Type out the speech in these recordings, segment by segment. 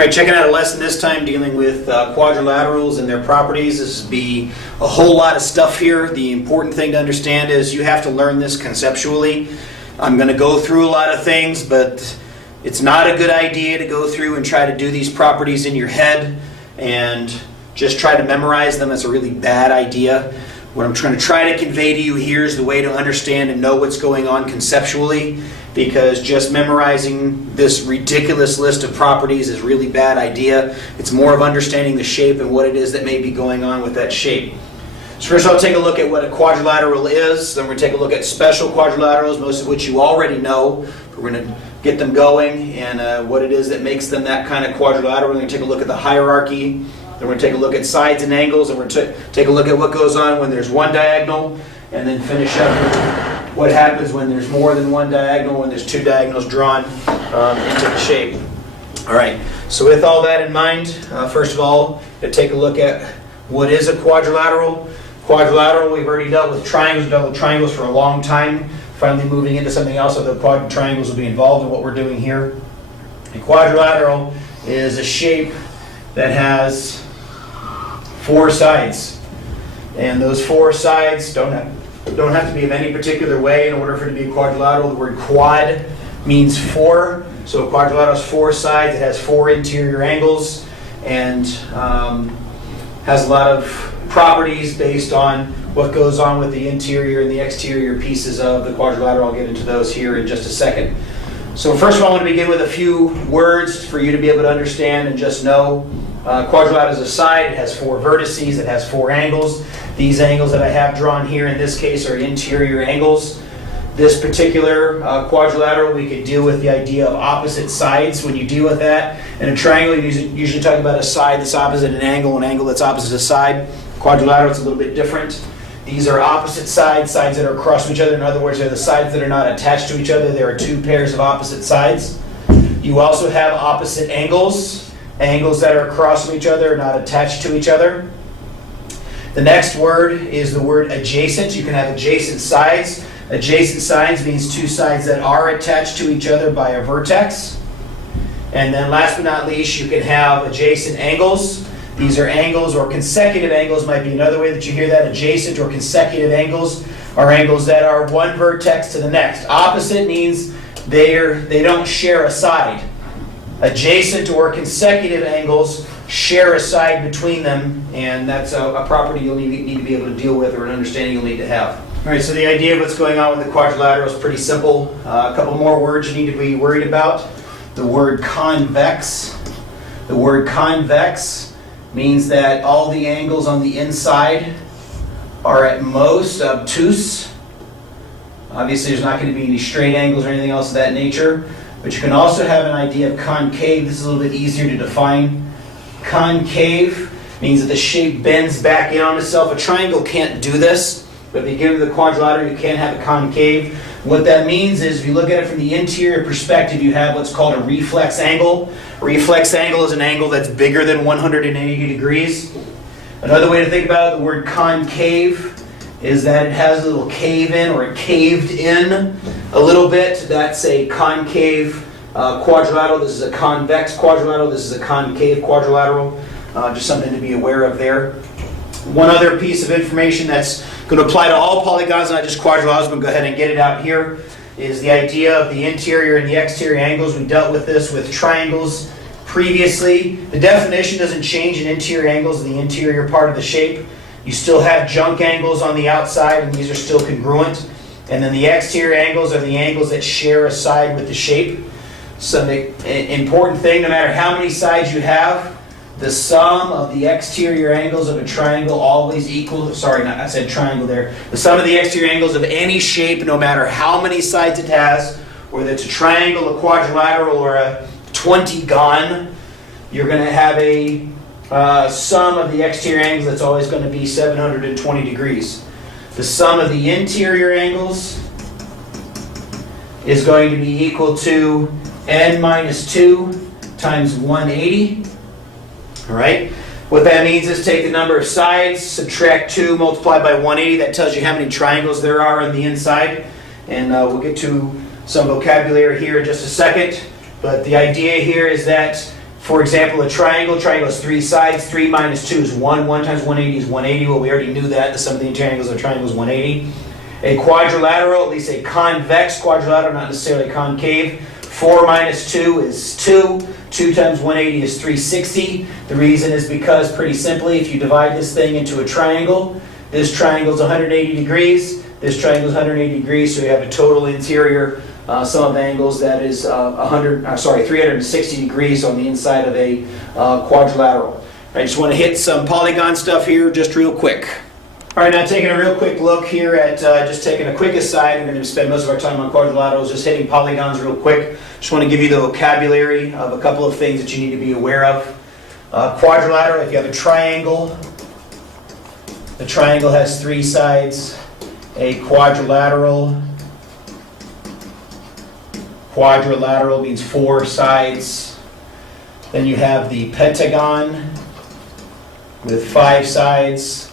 Alright, checking out a lesson this time dealing with quadrilaterals and their properties. This would be a whole lot of stuff here. The important thing to understand is you have to learn this conceptually. I'm going to go through a lot of things, but it's not a good idea to go through and try to do these properties in your head and just try to memorize them. That's a really bad idea. What I'm trying to convey to you here is the way to understand and know what's going on conceptually, because just memorizing this ridiculous list of properties is a really bad idea. It's more of understanding the shape and what it is that may be going on with that shape. So first I'll take a look at what a quadrilateral is, then we're going to take a look at special quadrilaterals, most of which you already know. We're going to get them going and what it is that makes them that kind of quadrilateral. We're going to take a look at the hierarchy. Then we're going to take a look at sides and angles, and we're going to take a look at what goes on when there's one diagonal, and then finish up with what happens when there's more than one diagonal, when there's two diagonals drawn into the shape. All right, so with all that in mind, first of all, to take a look at what is a quadrilateral. Quadrilateral, we've already dealt with triangles. We've dealt with triangles for a long time. Finally moving into something else, so the triangles will be involved in what we're doing here. A quadrilateral is a shape that has four sides, and those four sides don't have to be of any particular way in order for it to be a quadrilateral. The word quad means four, so a quadrilateral has four sides. It has four interior angles and has a lot of properties based on what goes on with the interior and the exterior pieces of the quadrilateral. I'll get into those here in just a second. So first of all, I want to begin with a few words for you to be able to understand and just know. Quadrilateral is a side. It has four vertices. It has four angles. These angles that I have drawn here in this case are interior angles. This particular quadrilateral, we could deal with the idea of opposite sides. When you deal with that in a triangle, you usually talk about a side that's opposite an angle that's opposite a side. Quadrilateral is a little bit different. These are opposite sides that are across from each other. In other words, they're the sides that are not attached to each other. There are two pairs of opposite sides. You also have opposite angles. Angles that are across from each other, not attached to each other. The next word is the word adjacent. You can have adjacent sides. Adjacent sides means two sides that are attached to each other by a vertex. And then last but not least, you can have adjacent angles. These are angles, or consecutive angles might be another way that you hear that. Adjacent or consecutive angles are angles that are one vertex to the next. Opposite means they don't share a side. Adjacent or consecutive angles share a side between them, and that's a property you'll need to be able to deal with, or an understanding you'll need to have. All right, so the idea of what's going on with the quadrilateral is pretty simple. A couple more words you need to be worried about. The word convex. The word convex means that all the angles on the inside are at most obtuse. Obviously, there's not going to be any straight angles or anything else of that nature. But you can also have an idea of concave. This is a little bit easier to define. Concave means that the shape bends back in on itself. A triangle can't do this, but if you give it the quadrilateral, you can have a concave. What that means is, if you look at it from the interior perspective, you have what's called a reflex angle. A reflex angle is an angle that's bigger than 180 degrees. Another way to think about it, the word concave, is that it has a little cave in, or it caved in a little bit. That's a concave quadrilateral. This is a convex quadrilateral. This is a concave quadrilateral. Just something to be aware of there. One other piece of information that's going to apply to all polygons, not just quadrilaterals, but go ahead and get it out here, is the idea of the interior and the exterior angles. We dealt with this with triangles previously. The definition doesn't change in interior angles, the interior part of the shape. You still have junk angles on the outside, and these are still congruent. And then the exterior angles are the angles that share a side with the shape. So the important thing, no matter how many sides you have, the sum of the exterior angles of a triangle always equals, I said triangle there. The sum of the exterior angles of any shape, no matter how many sides it has, whether it's a triangle, a quadrilateral, or a 20-gon, you're going to have a sum of the exterior angles that's always going to be 720 degrees. The sum of the interior angles is going to be equal to n minus 2 times 180. All right? What that means is take the number of sides, subtract 2, multiply by 180. That tells you how many triangles there are on the inside. And we'll get to some vocabulary here in just a second. But the idea here is that For example, a triangle has 3 sides. 3 minus 2 is 1. 1 times 180 is 180. Well, we already knew that. The sum of the triangles of a triangle is 180. A quadrilateral, at least a convex quadrilateral, not necessarily concave. 4 minus 2 is 2. 2 times 180 is 360. The reason is because, pretty simply, if you divide this thing into a triangle, this triangle is 180 degrees, this triangle is 180 degrees, so you have a total interior sum of angles that is 360 degrees on the inside of a quadrilateral. I just want to hit some polygon stuff here just real quick. All right, now taking a real quick look here at, just taking a quick aside, we're going to spend most of our time on quadrilaterals, just hitting polygons real quick. Just want to give you the vocabulary of a couple of things that you need to be aware of. Quadrilateral, if you have a triangle, the triangle has 3 sides. A quadrilateral means 4 sides. Then you have the pentagon with 5 sides.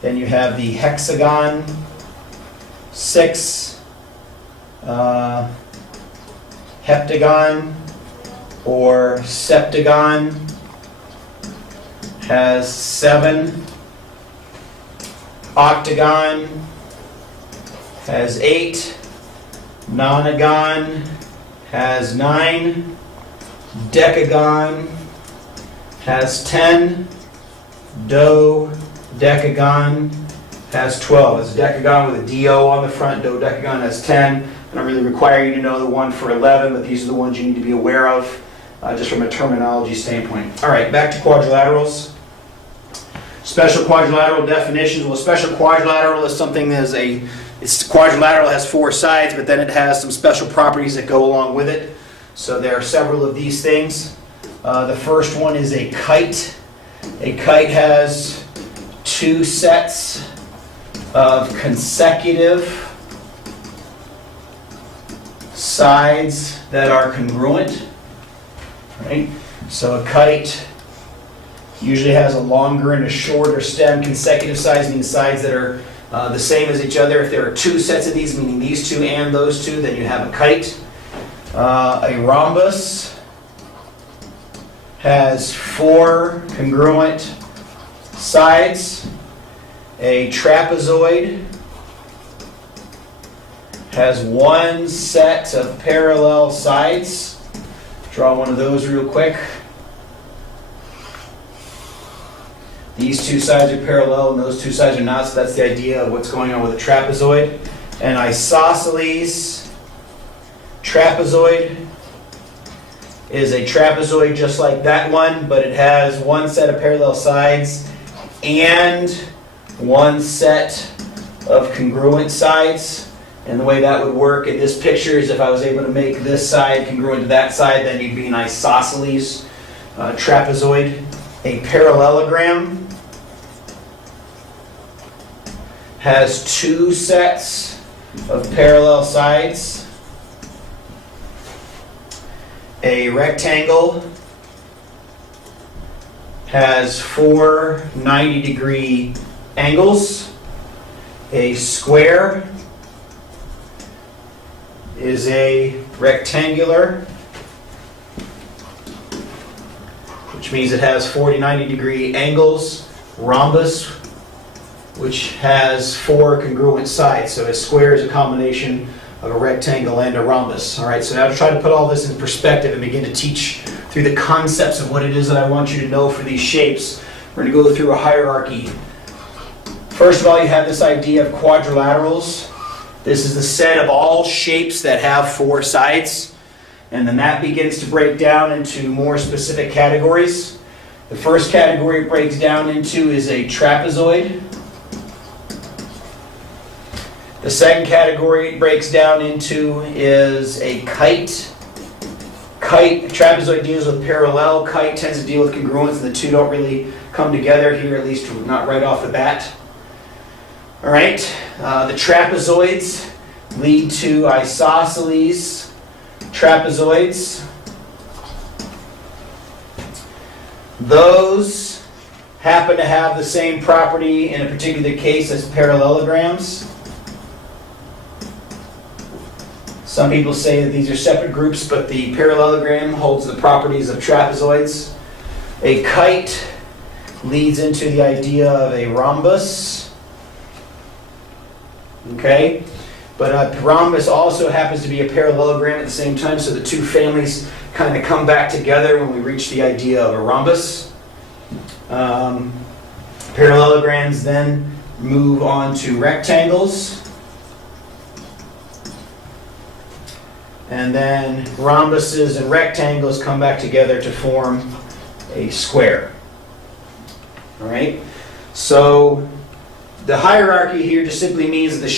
Then you have the hexagon, 6, heptagon or septagon has 7, octagon has 8, nonagon has 9, decagon has 10, dodecagon has 12. It's a decagon with a D-O on the front. Dodecagon has 10. I don't really require you to know the one for 11, but these are the ones you need to be aware of, just from a terminology standpoint. All right, back to quadrilaterals. Special quadrilateral definitions. Well, a special quadrilateral is something that quadrilateral has 4 sides, but then it has some special properties that go along with it. So there are several of these things. The first one is a kite. A kite has 2 sets of consecutive sides that are congruent. Right? So a kite usually has a longer and a shorter stem. Consecutive sides mean sides that are the same as each other. If there are 2 sets of these, meaning these 2 and those 2, then you have a kite. A rhombus has 4 congruent sides. A trapezoid has 1 set of parallel sides. Draw one of those real quick. These 2 sides are parallel and those 2 sides are not, so that's the idea of what's going on with a trapezoid. An isosceles trapezoid is a trapezoid just like that one, but it has 1 set of parallel sides and 1 set of congruent sides. And the way that would work in this picture is if I was able to make this side congruent to that side, then you'd be an isosceles trapezoid. A parallelogram has 2 sets of parallel sides. A rectangle has 4 90-degree angles. A square is a rectangular, which means it has 40 90-degree angles. Rhombus, which has 4 congruent sides. So a square is a combination of a rectangle and a rhombus. All right, so now to try to put all this in perspective and begin to teach through the concepts of what it is that I want you to know for these shapes, we're going to go through a hierarchy. First of all, you have this idea of quadrilaterals. This is the set of all shapes that have 4 sides. And then that begins to break down into more specific categories. The first category it breaks down into is a trapezoid. The second category it breaks down into is a kite. Trapezoid deals with parallel. Kite tends to deal with congruence, and the two don't really come together here, at least not right off the bat. All right, the trapezoids lead to isosceles trapezoids. Those happen to have the same property in a particular case as parallelograms. Some people say that these are separate groups, but the parallelogram holds the properties of trapezoids. A kite leads into the idea of a rhombus. Okay? But a rhombus also happens to be a parallelogram at the same time, so the two families kind of come back together when we reach the idea of a rhombus. Parallelograms then move on to rectangles. And then rhombuses and rectangles come back together to form a square. All right? So the hierarchy here just simply means that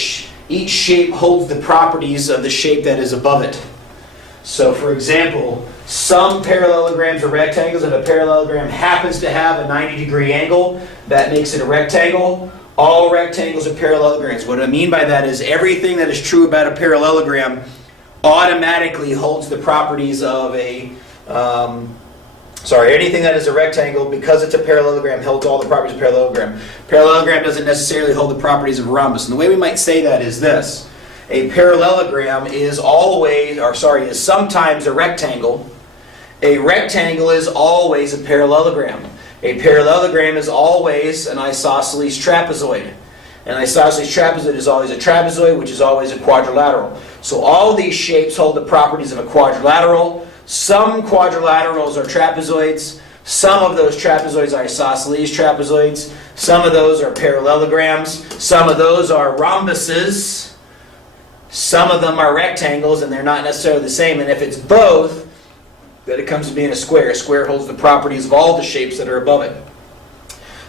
each shape holds the properties of the shape that is above it. So for example, some parallelograms are rectangles. If a parallelogram happens to have a 90-degree angle, that makes it a rectangle. All rectangles are parallelograms. What I mean by that is everything that is true about a parallelogram automatically holds the properties of a, anything that is a rectangle, because it's a parallelogram, holds all the properties of a parallelogram. Parallelogram doesn't necessarily hold the properties of a rhombus. And the way we might say that is this. A parallelogram is sometimes a rectangle. A rectangle is always a parallelogram. A parallelogram is always an isosceles trapezoid. An isosceles trapezoid is always a trapezoid, which is always a quadrilateral. So all these shapes hold the properties of a quadrilateral. Some quadrilaterals are trapezoids. Some of those trapezoids are isosceles trapezoids. Some of those are parallelograms. Some of those are rhombuses. Some of them are rectangles, and they're not necessarily the same. And if it's both, then it comes to being a square. A square holds the properties of all the shapes that are above it.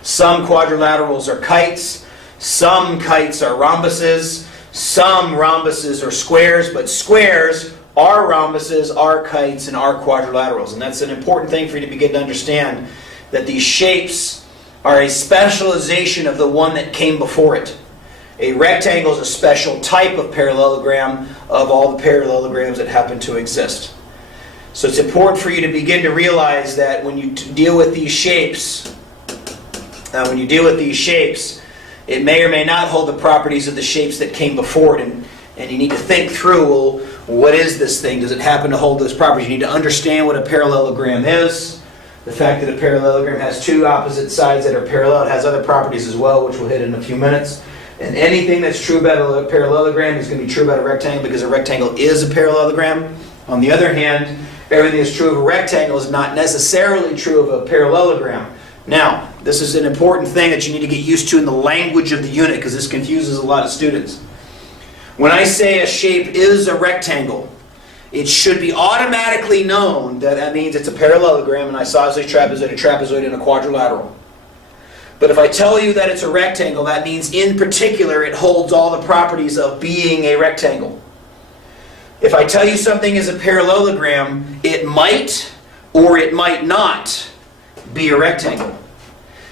Some quadrilaterals are kites. Some kites are rhombuses. Some rhombuses are squares, but squares are rhombuses, are kites, and are quadrilaterals. And that's an important thing for you to begin to understand, that these shapes are a specialization of the one that came before it. A rectangle is a special type of parallelogram of all the parallelograms that happen to exist. So it's important for you to begin to realize that when you deal with these shapes, it may or may not hold the properties of the shapes that came before it, and you need to think through, well, what is this thing? Does it happen to hold those properties? You need to understand what a parallelogram is. The fact that a parallelogram has two opposite sides that are parallel, it has other properties as well, which we'll hit in a few minutes. And anything that's true about a parallelogram is going to be true about a rectangle, because a rectangle is a parallelogram. On the other hand, everything that's true of a rectangle is not necessarily true of a parallelogram. Now, this is an important thing that you need to get used to in the language of the unit, because this confuses a lot of students. When I say a shape is a rectangle, it should be automatically known that that means it's a parallelogram, an isosceles trapezoid, a trapezoid, and a quadrilateral. But if I tell you that it's a rectangle, that means in particular it holds all the properties of being a rectangle. If I tell you something is a parallelogram, it might or it might not be a rectangle.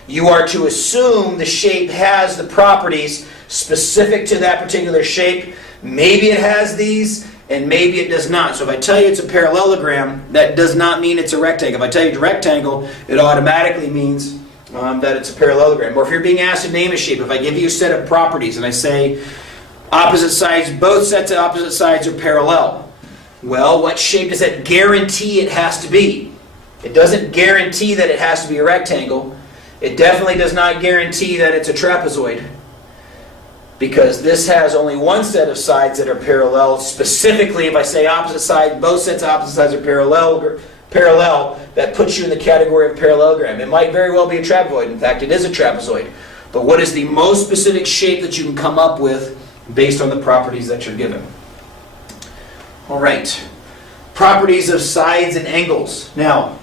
You are to assume the shape has the properties specific to that particular shape. Maybe it has these, and maybe it does not. So if I tell you it's a parallelogram, that does not mean it's a rectangle. If I tell you it's a rectangle, it automatically means that it's a parallelogram. Or if you're being asked to name a shape, if I give you a set of properties and I say opposite sides, both sets of opposite sides are parallel, well, what shape does that guarantee it has to be? It doesn't guarantee that it has to be a rectangle. It definitely does not guarantee that it's a trapezoid, because this has only one set of sides that are parallel. Specifically, if I say opposite side, both sets of opposite sides are parallel, that puts you in the category of parallelogram. It might very well be a trapezoid. In fact, it is a trapezoid. But what is the most specific shape that you can come up with based on the properties that you're given? All right. Properties of sides and angles. Now,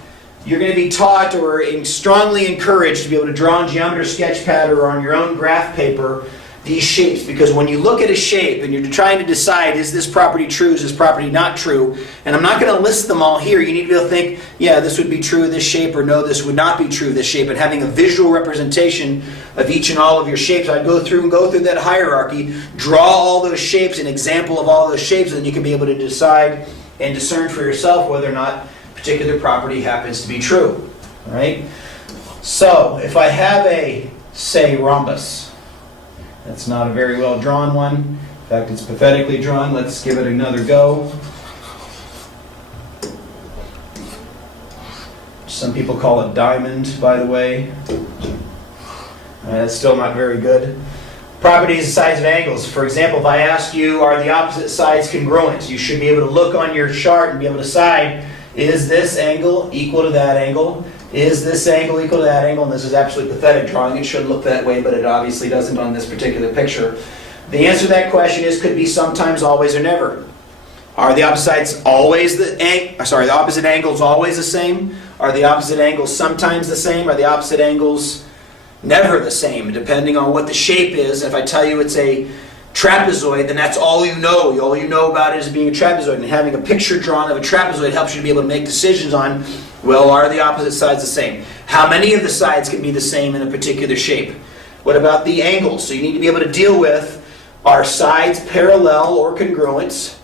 you're going to be taught or strongly encouraged to be able to draw on geometry sketchpad or on your own graph paper these shapes, because when you look at a shape and you're trying to decide, is this property true, is this property not true, and I'm not going to list them all here, you need to be able to think, yeah, this would be true of this shape, or no, this would not be true of this shape, and having a visual representation of each and all of your shapes. I'd go through that hierarchy, draw all those shapes, an example of all those shapes, and then you can be able to decide and discern for yourself whether or not a particular property happens to be true. All right? So, if I have a, say, rhombus, that's not a very well drawn one. In fact, it's pathetically drawn. Let's give it another go. Some people call it diamond, by the way. That's still not very good. Properties, sides of angles. For example, if I ask you, are the opposite sides congruent? You should be able to look on your chart and be able to decide, is this angle equal to that angle? Is this angle equal to that angle? And this is absolutely pathetic drawing. It should look that way, but it obviously doesn't on this particular picture. The answer to that question is could be sometimes, always, or never. Are the opposite sides always the opposite angles always the same? Are the opposite angles sometimes the same? Are the opposite angles never the same, depending on what the shape is? If I tell you it's a trapezoid, then that's all you know. All you know about it is being a trapezoid, and having a picture drawn of a trapezoid helps you to be able to make decisions on, well, are the opposite sides the same? How many of the sides can be the same in a particular shape? What about the angles? So you need to be able to deal with, are sides parallel or congruent?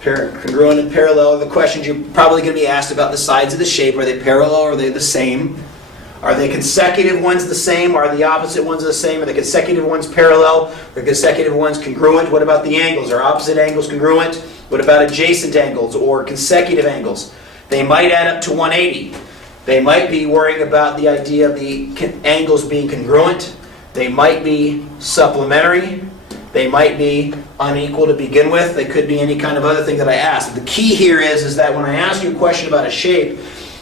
Congruent and parallel are the questions you're probably going to be asked about the sides of the shape. Are they parallel or are they the same? Are the consecutive ones the same? Are the opposite ones the same? Are the consecutive ones parallel? Are the consecutive ones congruent? What about the angles? Are opposite angles congruent? What about adjacent angles or consecutive angles? They might add up to 180. They might be worrying about the idea of the angles being congruent. They might be supplementary. They might be unequal to begin with. They could be any kind of other thing that I asked. The key here is that when I ask you a question about a shape,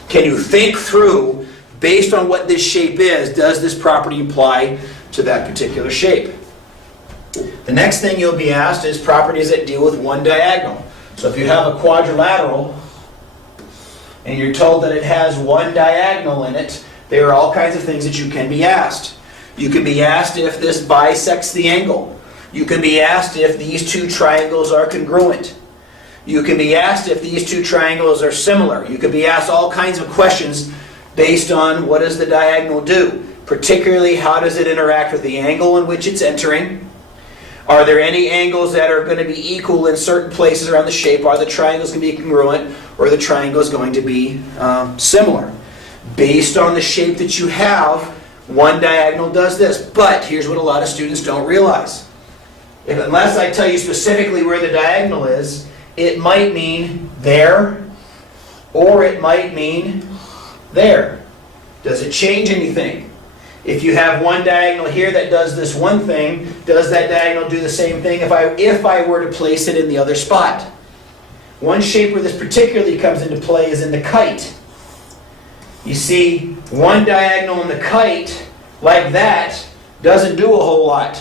can you think through, based on what this shape is, does this property apply to that particular shape? The next thing you'll be asked is properties that deal with one diagonal. So if you have a quadrilateral and you're told that it has one diagonal in it, there are all kinds of things that you can be asked. You can be asked if this bisects the angle. You can be asked if these two triangles are congruent. You can be asked if these two triangles are similar. You can be asked all kinds of questions based on what does the diagonal do. Particularly, how does it interact with the angle in which it's entering? Are there any angles that are going to be equal in certain places around the shape? Are the triangles going to be congruent, or are the triangles going to be similar? Based on the shape that you have, one diagonal does this. But here's what a lot of students don't realize. Unless I tell you specifically where the diagonal is, it might mean there, or it might mean there. Does it change anything? If you have one diagonal here that does this one thing, does that diagonal do the same thing if I were to place it in the other spot? One shape where this particularly comes into play is in the kite. You see, one diagonal in the kite, like that, doesn't do a whole lot.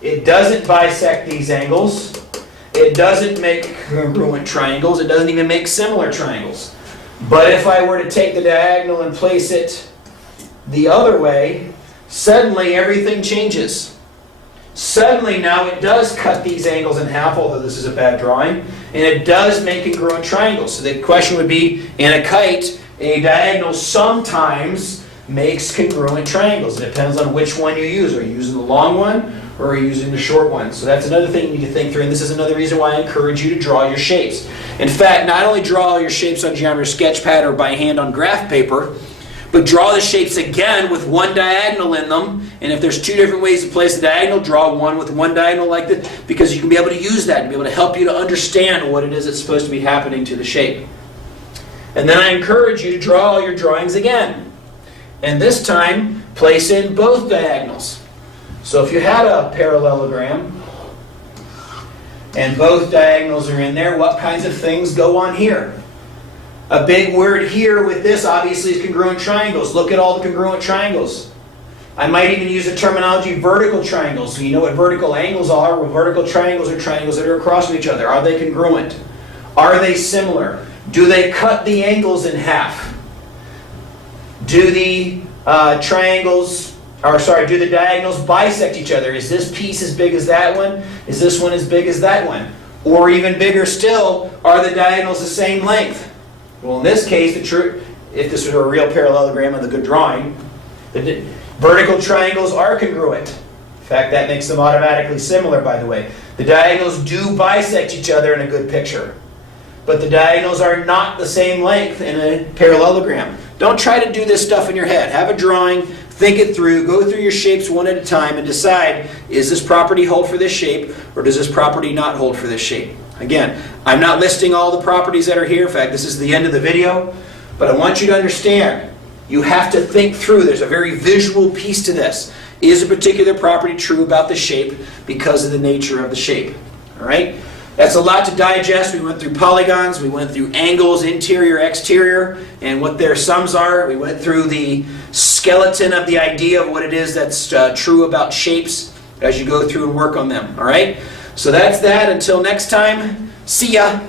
It doesn't bisect these angles. It doesn't make congruent triangles. It doesn't even make similar triangles. But if I were to take the diagonal and place it the other way, suddenly everything changes. Suddenly now it does cut these angles in half, although this is a bad drawing, and it does make congruent triangles. So the question would be, in a kite, a diagonal sometimes makes congruent triangles. It depends on which one you use. Are you using the long one, or are you using the short one? So that's another thing you need to think through, and this is another reason why I encourage you to draw your shapes. In fact, not only draw your shapes on geometry sketchpad or by hand on graph paper, but draw the shapes again with one diagonal in them, and if there's two different ways to place the diagonal, draw one with one diagonal like this, because you can be able to use that to be able to help you to understand what it is that's supposed to be happening to the shape. And then I encourage you to draw all your drawings again. And this time, place in both diagonals. So if you had a parallelogram, and both diagonals are in there, what kinds of things go on here? A big word here with this obviously is congruent triangles. Look at all the congruent triangles. I might even use the terminology vertical triangles. So you know what vertical angles are. Well, vertical triangles are triangles that are across from each other. Are they congruent? Are they similar? Do they cut the angles in half? Do the do the diagonals bisect each other? Is this piece as big as that one? Is this one as big as that one? Or even bigger still, are the diagonals the same length? Well, in this case, if this were a real parallelogram and a good drawing, the vertical triangles are congruent. In fact, that makes them automatically similar, by the way. The diagonals do bisect each other in a good picture, but the diagonals are not the same length in a parallelogram. Don't try to do this stuff in your head. Have a drawing, think it through, go through your shapes one at a time and decide, is this property hold for this shape or does this property not hold for this shape? Again, I'm not listing all the properties that are here. In fact, this is the end of the video, but I want you to understand, you have to think through. There's a very visual piece to this. Is a particular property true about the shape because of the nature of the shape? All right? That's a lot to digest. We went through polygons, we went through angles, interior, exterior, and what their sums are. We went through the skeleton of the idea of what it is that's true about shapes as you go through and work on them. All right? So that's that. Until next time, see ya.